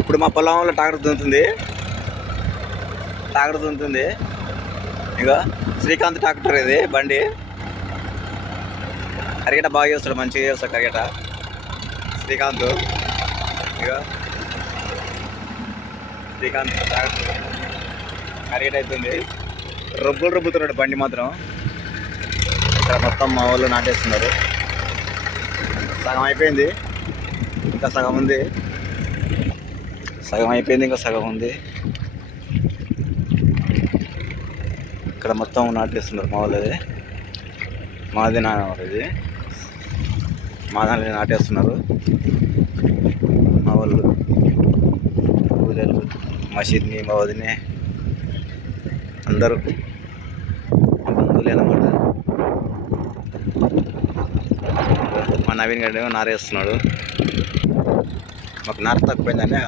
ఇప్పుడు మా పొలంలో ట్రాక్టర్ దున్నుతుంది ఇక శ్రీకాంత్ ట్రాక్టర్ ఇది బండి. కరిగట బాగా చేస్తాడు, మంచిగా చేస్తాడు కరిగట శ్రీకాంత్. ఇక శ్రీకాంత్ ట్రాక్టర్ కరిగట అవుతుంది. రుబ్బుతున్నాడు బండి మాత్రం. ఇక్కడ మొత్తం మా వాళ్ళు నాటేస్తున్నారు. సగం అయిపోయింది, ఇంకా సగం ఉంది. ఇంకా సగం ఉంది. ఇక్కడ మొత్తం నాటేస్తున్నారు మా వాళ్ళది. మాది ఇది మా దాన్ని నాటేస్తున్నారు మా వాళ్ళు. పూజలు మసీద్ని మా వదినే అందరూ బంధువులే అన్నమాట. మా నవీన్ గడ్డ నారేస్తున్నాడు. మాకు నార తక్కువైందని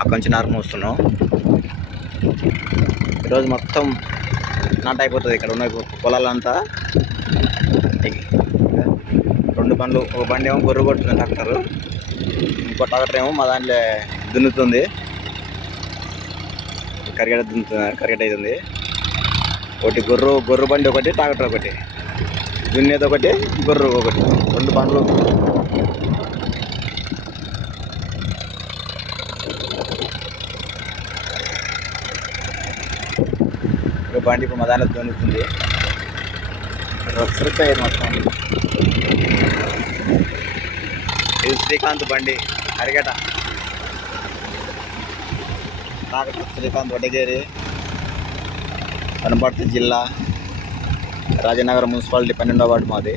అక్కడి నుంచి నార మోస్తున్నాం. ఈరోజు మొత్తం నాట అయిపోతుంది. ఇక్కడ ఉన్న పొలాలంతా 2 బండ్లు, ఒక బండి ఏమో గొర్రె కొడుతుంది ట్రాక్టర్, ఇంకో ట్రాక్టర్ ఏమో మా దాంట్లో దున్నుతుంది. కరిగట అవుతుంది. ఒకటి గొర్రె బండి ఒకటి, ట్రాక్టర్ ఒకటి, దున్నేది ఒకటి, గొర్రె ఒకటి, 2 బండ్లు. బండి ఇప్పుడు మా దాంట్లో దున్నుతుంది. మొత్తం ఇది శ్రీకాంత్ బండి కరిగట. ట్రాక్టర్ శ్రీకాంత్ వడ్డగేరి, వనపర్తి జిల్లా, రాజనగరం మున్సిపాలిటీ 12వ వార్డు మాది.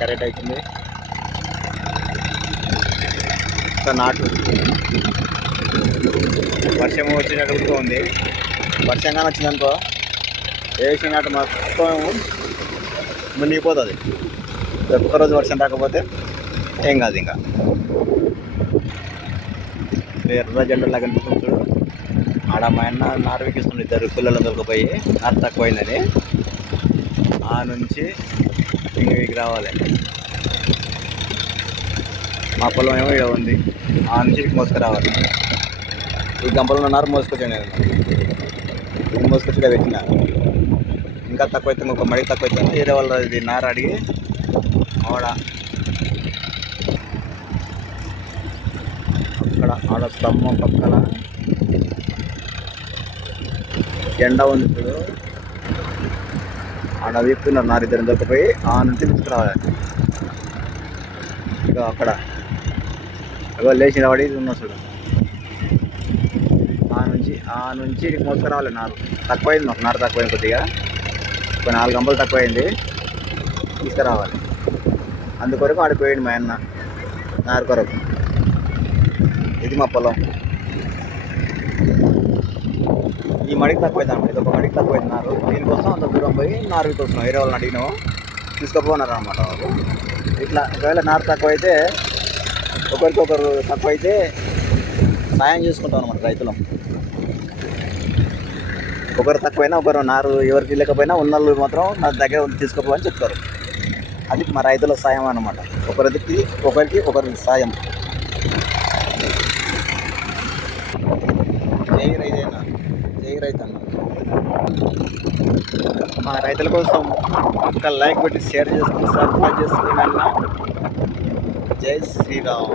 కరెక్ట్ అవుతుంది. నాటు వర్షం వచ్చినట్టు ఉంది. వర్షంగానే వచ్చిందనుకో వేసిన నాటు మొత్తం మునిగిపోతుంది. ఒక్కరోజు వర్షం రాకపోతే ఏం కాదు. ఇంకా ఎర్ర జెండలా కనిపిస్తుంది చూడు. ఆడ మా అన్న నారు వికిస్తుంది. 2 పిల్లలు దొరికిపోయి నారు తక్కువైందని ఆ నుంచి ఇంక రావాలి. మా పొలం ఏమో ఇక్కడ ఉంది, ఆ నుంచి మోసుకురావాలి. ఈ గంపలో నారు మోసుకొచ్చాను నేను. మోసుకొచ్చి ఇక్కడ పెట్టిన. ఇంకా తక్కువ అవుతుంది, ఒక మడికి తక్కువ అవుతుంది. వేరే వాళ్ళు ఇది నారు అడిగి ఆడ స్తంభం పక్కన జెండా ఉంది ఇప్పుడు. ఆడ వీపుతున్నారు నారు. 2 దొరికిపోయి ఆ నుంచి తీసుకురావాలి. ఇక అక్కడ లేచిన వాడి ఉన్న చూడు. ఆ నుంచి మోసుకురావాలి నారు. తక్కువైంది మాకు, నారు తక్కువైంది కొద్దిగా. ఒక 4 గంపలు తక్కువైంది, తీసుకురావాలి. అందుకొరకు ఆడిపోయాడు మా అన్న నారు కొరకు. ఇది మా పొలం. ఈ మడికి తక్కువైంది అన్నమాట. ఇది ఒక మడికి తక్కువైంది నారు. దీనికోసం అంత దూరం పోయి నారు కోసం వేరే వాళ్ళని అడిగినాము, తీసుకుపోన్నారు అనమాట వాళ్ళు. ఇట్లా ఒకవేళ నారు తక్కువైతే ఒకరికొకరు తక్కువైతే సాయం చేసుకుంటాం అనమాట రైతులం. ఒకరు తక్కువైనా ఒకరు నారు ఎవరికి లేకపోయినా ఉన్నళ్ళు మాత్రం నా దగ్గర తీసుకుపోవని చెప్తారు. అది మా రైతుల సాయం అన్నమాట. ఒకరికి సాయం. జై రైతన్న. మా రైతుల కోసం ఒక లైక్ పెట్టి షేర్ చేసుకుని సబ్స్క్రైబ్ చేసుకుని జై శ్రీరామ్.